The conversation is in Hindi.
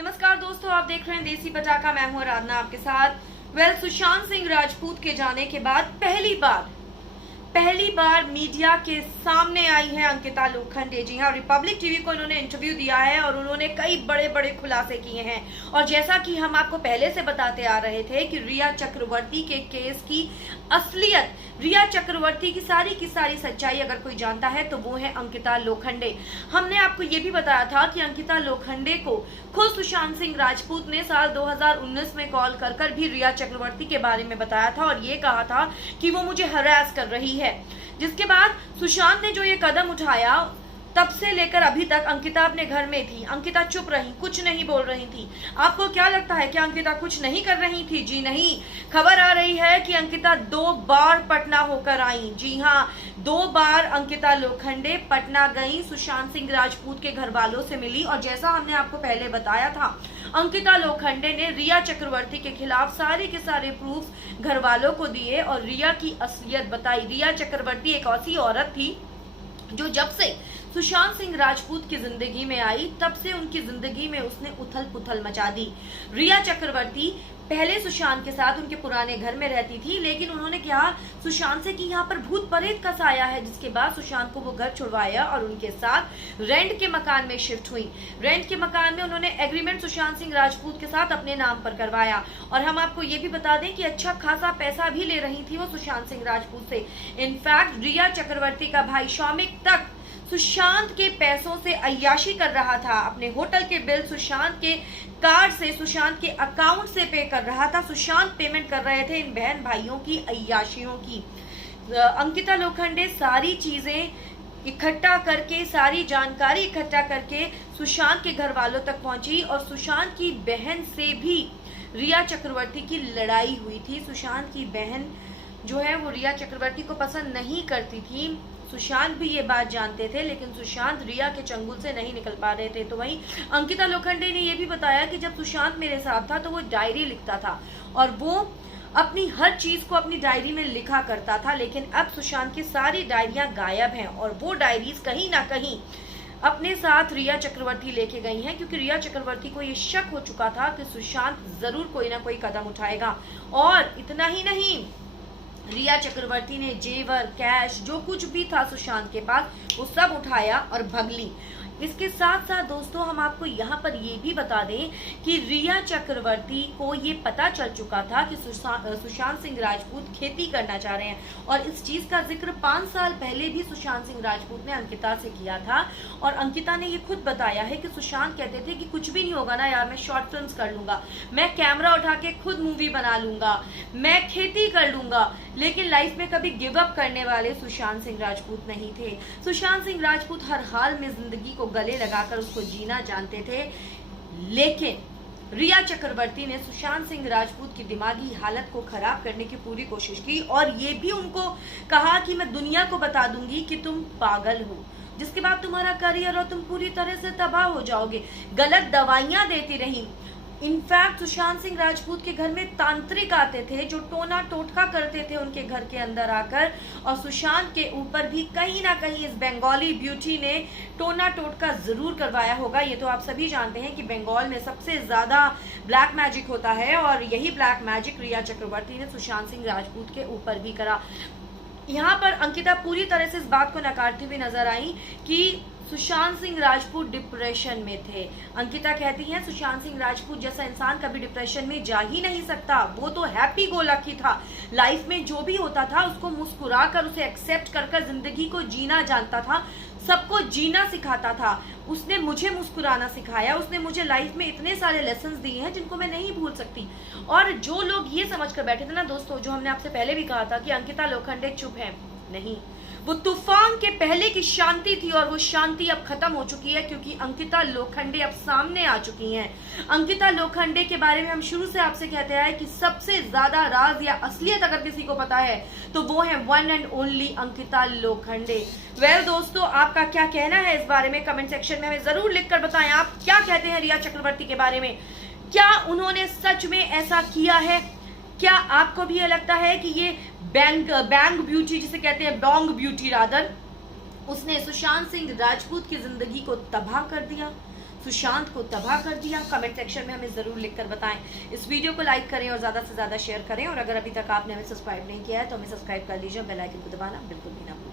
नमस्कार दोस्तों, आप देख रहे हैं देसी पटाखा। मैं हूं आराधना आपके साथ। सुशांत सिंह राजपूत के जाने के बाद पहली बार मीडिया के सामने आई है अंकिता लोखंडे। जी हाँ, रिपब्लिक टीवी को उन्होंने इंटरव्यू दिया है और उन्होंने कई बड़े बड़े खुलासे किए हैं। और जैसा कि हम आपको पहले से बताते आ रहे थे कि रिया चक्रवर्ती के केस की असलियत, रिया चक्रवर्ती की सारी सच्चाई अगर कोई जानता है तो वो है अंकिता लोखंडे। हमने आपको ये भी बताया था कि अंकिता लोखंडे को खुद सुशांत सिंह राजपूत ने साल 2019 में कॉल कर भी रिया चक्रवर्ती के बारे में बताया था और ये कहा था कि वो मुझे हरास कर रही है। जिसके बाद सुशांत ने जो ये कदम उठाया, तब से लेकर अभी तक अंकिता अपने घर में थी। अंकिता चुप रही, कुछ नहीं बोल रही थी। आपको क्या लगता है कि अंकिता कुछ नहीं कर रही थी? जी नहीं, खबर आ रही है कि अंकिता 2 बार पटना होकर आई। जी हाँ, 2 बार अंकिता लोखंडे पटना गई, सुशांत सिंह राजपूत के घर वालों से मिली। और जैसा हमने आपको पहले बताया था, अंकिता लोखंडे ने रिया चक्रवर्ती के खिलाफ सारे के सारे प्रूफ घर वालों को दिए और रिया की असलियत बताई। रिया चक्रवर्ती एक ऐसी औरत थी जो जब से सुशांत सिंह राजपूत की जिंदगी में आई, तब से उनकी जिंदगी में उसने उथल पुथल मचा दी। रिया चक्रवर्ती पहले सुशांत के साथ उनके पुराने घर में रहती थी, लेकिन उन्होंने कहा सुशांत से कि यहाँ पर भूत प्रेत का साया है। जिसके बाद सुशांत को वो घर छुड़वाया और उनके साथ रेंट के मकान में शिफ्ट हुई। रेंट के मकान में उन्होंने एग्रीमेंट सुशांत सिंह राजपूत के साथ अपने नाम पर करवाया। और हम आपको ये भी बता दें कि अच्छा खासा पैसा भी ले रही थी वो सुशांत सिंह राजपूत से। इनफैक्ट रिया चक्रवर्ती का भाई शौमिक तक सुशांत के पैसों से अय्याशी कर रहा था। अपने होटल के बिल सुशांत के कार्ड से, सुशांत के अकाउंट से पे कर रहा था। सुशांत पेमेंट कर रहे थे इन बहन भाइयों की अय्याशियों की। अंकिता लोखंडे सारी चीजें इकट्ठा करके, सारी जानकारी इकट्ठा करके सुशांत के घर वालों तक पहुंची और सुशांत की बहन से भी रिया चक्रवर्ती की लड़ाई हुई थी। सुशांत की बहन जो है वो रिया चक्रवर्ती को पसंद नहीं करती थी। सुशांत भी ये बात जानते थे, लेकिन सुशांत रिया के चंगुल से नहीं निकल पा रहे थे। तो वहीं अंकिता लोखंडे ने ये भी बताया कि जब सुशांत मेरे साथ था तो वो डायरी लिखता था और वो अपनी हर चीज को अपनी डायरी में लिखा करता था। लेकिन अब सुशांत की सारी डायरियां गायब हैं और वो डायरीज कहीं ना कहीं अपने साथ रिया चक्रवर्ती लेके गई हैं, क्योंकि रिया चक्रवर्ती को ये शक हो चुका था कि सुशांत जरूर कोई ना कोई कदम उठाएगा। और इतना ही नहीं, रिया चक्रवर्ती ने जेवर, कैश, जो कुछ भी था सुशांत के पास, वो सब उठाया और भगली। इसके साथ साथ दोस्तों हम आपको यहाँ पर ये भी बता दें कि रिया चक्रवर्ती को ये पता चल चुका था कि सुशांत सिंह राजपूत खेती करना चाह रहे हैं। और इस चीज का जिक्र 5 साल पहले भी सुशांत सिंह राजपूत ने अंकिता से किया था। और अंकिता ने ये खुद बताया है कि सुशांत कहते थे कि कुछ भी नहीं होगा ना यार, मैं शॉर्ट फिल्म्स कर लूंगा, मैं कैमरा उठा के खुद मूवी बना लूंगा, मैं खेती कर लूंगा। लेकिन लाइफ में कभी गिव अप करने वाले सुशांत सिंह राजपूत नहीं थे। सुशांत सिंह राजपूत हर हाल में जिंदगी को गले लगाकर उसको जीना जानते थे। लेकिन रिया चक्रवर्ती ने सुशांत सिंह राजपूत की दिमागी हालत को खराब करने की पूरी कोशिश की और ये भी उनको कहा कि मैं दुनिया को बता दूंगी कि तुम पागल हो, जिसके बाद तुम्हारा करियर और तुम पूरी तरह से तबाह हो जाओगे। गलत दवाइयां देती रही। इनफैक्ट सुशांत सिंह राजपूत के घर में तांत्रिक आते थे जो टोना टोटका करते थे उनके घर के अंदर आकर। और सुशांत के ऊपर भी कहीं ना कहीं इस बंगाली ब्यूटी ने टोना टोटका जरूर करवाया होगा। ये तो आप सभी जानते हैं कि बंगाल में सबसे ज्यादा ब्लैक मैजिक होता है और यही ब्लैक मैजिक रिया चक्रवर्ती ने सुशांत सिंह राजपूत के ऊपर भी करा। यहाँ पर अंकिता पूरी तरह से इस बात को नकारती हुई नजर आई कि सुशांत सिंह राजपूत डिप्रेशन में थे। अंकिता कहती हैं सुशांत सिंह राजपूत जैसा इंसान कभी डिप्रेशन में जा ही नहीं सकता। वो तो हैप्पी गो लकी था। लाइफ में जो भी होता था उसको मुस्कुरा कर, उसे एक्सेप्ट कर जिंदगी को जीना जानता था, सबको जीना सिखाता था। उसने मुझे मुस्कुराना सिखाया। उसने मुझे लाइफ में इतने सारे लेसन्स दिए हैं जिनको मैं नहीं भूल सकती। और जो लोग ये समझ कर बैठे थे ना दोस्तों, जो हमने आपसे पहले भी कहा था कि अंकिता लोखंडे चुप है, नहीं, वो तूफान के पहले की शांति थी और वो शांति अब खत्म हो चुकी है, क्योंकि अंकिता लोखंडे अब सामने आ चुकी हैं। अंकिता लोखंडे के बारे में हम शुरू से आपसे कहते आए कि सबसे ज्यादा राज या असलियत अगर किसी को पता है तो वो है one and only Ankita Lokhande. दोस्तों, आपका क्या कहना है इस बारे में कमेंट सेक्शन में हमें जरूर लिखकर बताएं। आप क्या कहते हैं रिया चक्रवर्ती के बारे में? क्या उन्होंने सच में ऐसा किया है? क्या आपको भी ये लगता है कि ये बैंग ब्यूटी जिसे कहते हैं, डोंग ब्यूटी रादर, उसने सुशांत सिंह राजपूत की जिंदगी को तबाह कर दिया? सुशांत को तबाह कर दिया? कमेंट सेक्शन में हमें ज़रूर लिखकर बताएं। इस वीडियो को लाइक करें और ज़्यादा से ज़्यादा शेयर करें, और अगर अभी तक आपने हमें सब्सक्राइब नहीं किया है तो हमें सब्सक्राइब कर लीजिए, बेल आइकन को दबाना बिल्कुल भी ना भूलें।